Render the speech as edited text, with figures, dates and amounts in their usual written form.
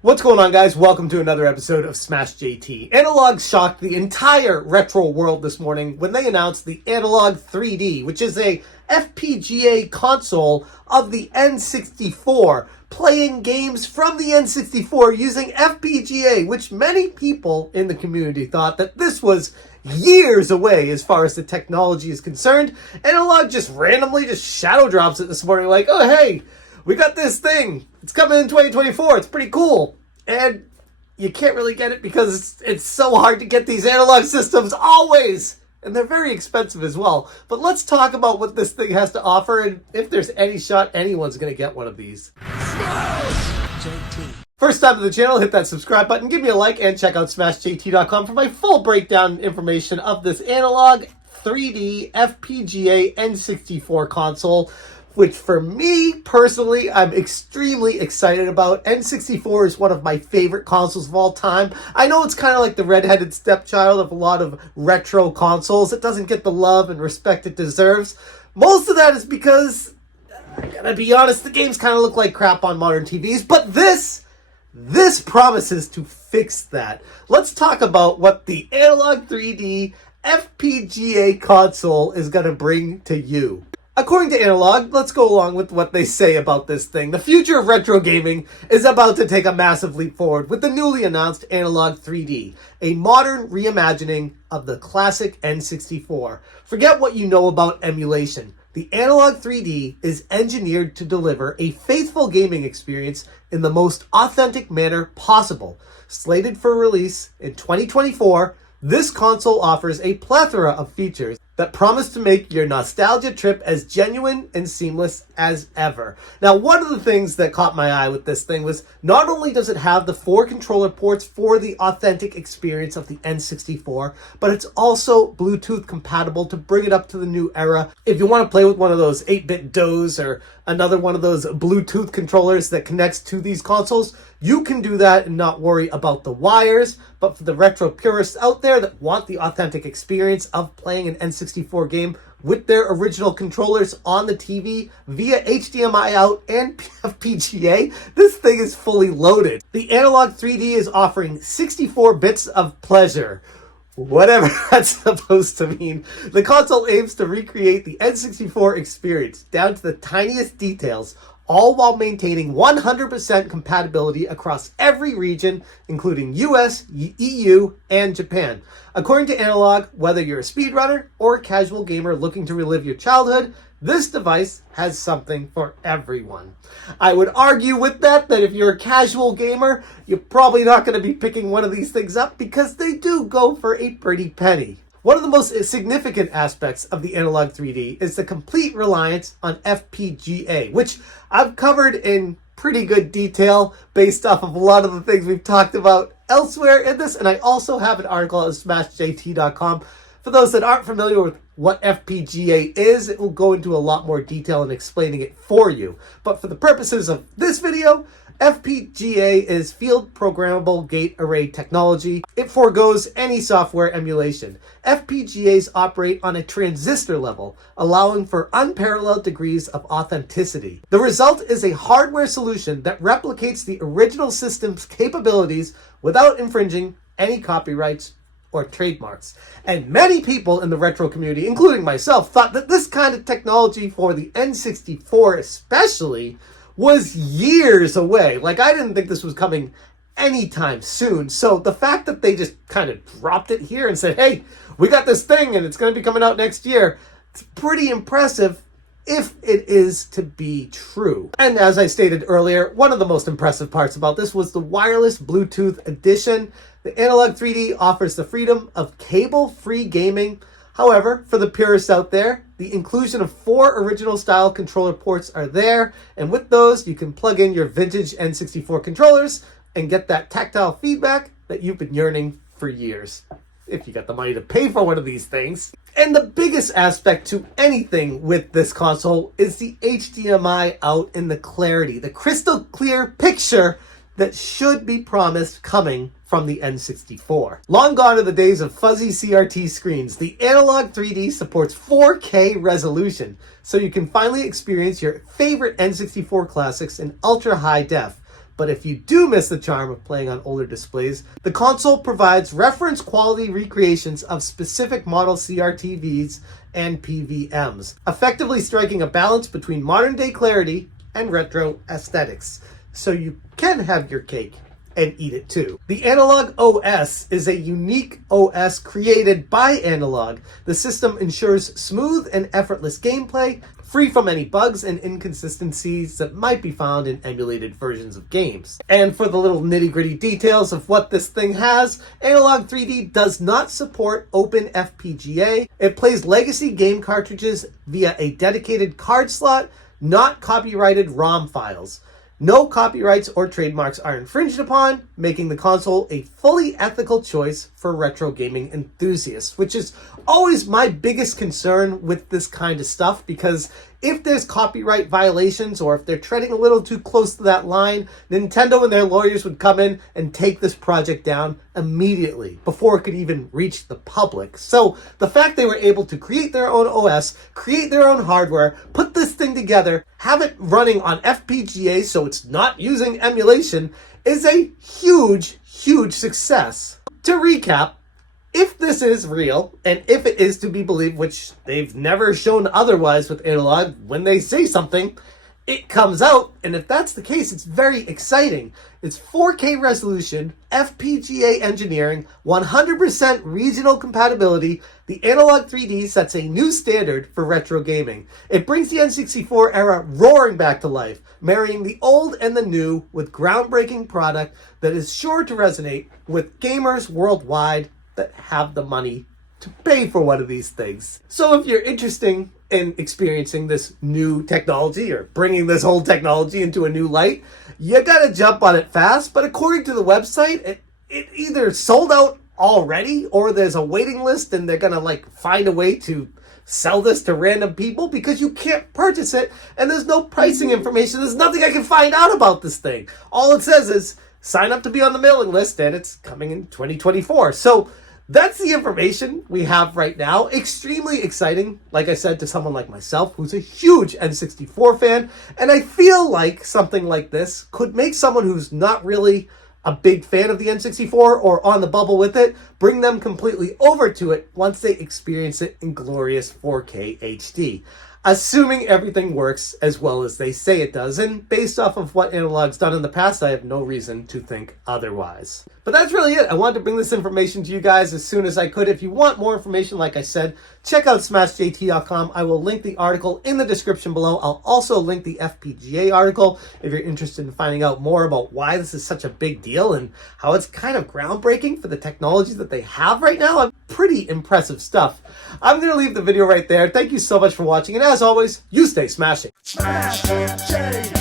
What's going on, guys? Welcome to another episode of Smash JT. Analogue shocked the entire retro world this morning when they announced the Analogue 3D, which is a FPGA console of the N64, playing games from the N64 using FPGA, which many people in the community thought that this was years away as far as the technology is concerned. Analogue just randomly shadow drops it this morning like, oh, hey, we got this thing. It's coming in 2024. It's pretty cool. And you can't really get it because it's so hard to get these analog systems always. And they're very expensive as well. But let's talk about what this thing has to offer and if there's any shot anyone's going to get one of these. First time to the channel, hit that subscribe button, give me a like, and check out smashjt.com for my full breakdown and information of this Analogue 3D FPGA N64 console, which for me, personally, I'm extremely excited about. N64 is one of my favorite consoles of all time. I know it's kind of like the redheaded stepchild of a lot of retro consoles. It doesn't get the love and respect it deserves. Most of that is because, I gotta be honest, the games kind of look like crap on modern TVs, but this promises to fix that. Let's talk about what the Analogue 3D FPGA console is going to bring to you. According to Analogue, let's go along with what they say about this thing. The future of retro gaming is about to take a massive leap forward with the newly announced Analogue 3D, a modern reimagining of the classic N64. Forget what you know about emulation. The Analogue 3D is engineered to deliver a faithful gaming experience in the most authentic manner possible. Slated for release in 2024, this console offers a plethora of features that promise to make your nostalgia trip as genuine and seamless as ever. Now, one of the things that caught my eye with this thing was not only does it have the 4 controller ports for the authentic experience of the N64, but it's also Bluetooth compatible to bring it up to the new era. If you want to play with one of those 8-bit DOS or another one of those Bluetooth controllers that connects to these consoles, you can do that and not worry about the wires. But for the retro purists out there that want the authentic experience of playing an N64 game with their original controllers on the TV via HDMI out and FPGA, this thing is fully loaded. The Analogue 3D is offering 64 bits of pleasure. Whatever that's supposed to mean. The console aims to recreate the N64 experience down to the tiniest details, all while maintaining 100% compatibility across every region, including US, EU, and Japan. According to Analogue, whether you're a speedrunner or a casual gamer looking to relive your childhood, this device has something for everyone. I would argue with that if you're a casual gamer, you're probably not going to be picking one of these things up because they do go for a pretty penny. One of the most significant aspects of the Analogue 3D is the complete reliance on FPGA, which I've covered in pretty good detail based off of a lot of the things we've talked about elsewhere in this, and I also have an article at smashjt.com. For those that aren't familiar with what FPGA is, it will go into a lot more detail in explaining it for you. But for the purposes of this video, FPGA is field programmable gate array technology. It forgoes any software emulation. FPGAs operate on a transistor level, allowing for unparalleled degrees of authenticity. The result is a hardware solution that replicates the original system's capabilities without infringing any copyrights or trademarks. And many people in the retro community, including myself, thought that this kind of technology for the N64 especially was years away. Like, I didn't think this was coming anytime soon. So the fact that they just kind of dropped it here and said, hey, we got this thing and it's going to be coming out next year, it's pretty impressive if it is to be true. And as I stated earlier, one of the most impressive parts about this was the wireless Bluetooth edition. The Analogue 3D offers the freedom of cable-free gaming. However, for the purists out there, the inclusion of 4 original style controller ports are there, and with those, you can plug in your vintage N64 controllers and get that tactile feedback that you've been yearning for years, if you got the money to pay for one of these things. And the biggest aspect to anything with this console is the HDMI out and the clarity, the crystal clear picture that should be promised coming from the N64. Long gone are the days of fuzzy CRT screens. The Analogue 3D supports 4K resolution, so you can finally experience your favorite N64 classics in ultra high def. But if you do miss the charm of playing on older displays, the console provides reference quality recreations of specific model CRTVs and PVMs, effectively striking a balance between modern day clarity and retro aesthetics. So you can have your cake and eat it too. The Analogue OS is a unique OS created by Analogue. The system ensures smooth and effortless gameplay, free from any bugs and inconsistencies that might be found in emulated versions of games. And for the little nitty-gritty details of what this thing has, Analogue 3D does not support open FPGA. It plays legacy game cartridges via a dedicated card slot, not copyrighted ROM files. No copyrights or trademarks are infringed upon, making the console a fully ethical choice for retro gaming enthusiasts, which is always my biggest concern with this kind of stuff, because if there's copyright violations or if they're treading a little too close to that line, Nintendo and their lawyers would come in and take this project down immediately before it could even reach the public. So the fact they were able to create their own OS, create their own hardware, put this thing together, have it running on FPGA so it's not using emulation, is a huge, huge success. To recap, if this is real, and if it is to be believed, which they've never shown otherwise with Analogue, when they say something, it comes out, and if that's the case, it's very exciting. It's 4K resolution, FPGA engineering, 100% regional compatibility. The Analogue 3D sets a new standard for retro gaming. It brings the N64 era roaring back to life, marrying the old and the new with groundbreaking product that is sure to resonate with gamers worldwide that have the money to pay for one of these things. So if you're interested in experiencing this new technology or bringing this whole technology into a new light, you gotta jump on it fast. But according to the website, it either sold out already or there's a waiting list and they're gonna find a way to sell this to random people because you can't purchase it and there's no pricing information. There's nothing I can find out about this thing. All it says is sign up to be on the mailing list and it's coming in 2024. So that's the information we have right now. Extremely exciting, like I said, to someone like myself, who's a huge N64 fan. And I feel like something like this could make someone who's not really a big fan of the N64 or on the bubble with it, bring them completely over to it once they experience it in glorious 4K HD. Assuming everything works as well as they say it does, and based off of what Analogue's done in the past, I have no reason to think otherwise. But that's really it. I wanted to bring this information to you guys as soon as I could. If you want more information, like I said, check out smashjt.com. I will link the article in the description below. I'll also link the FPGA article if you're interested in finding out more about why this is such a big deal and how it's kind of groundbreaking for the technology that they have right now. Pretty impressive stuff. I'm going to leave the video right there. Thank you so much for watching, and as always, you stay smashing. Smash J.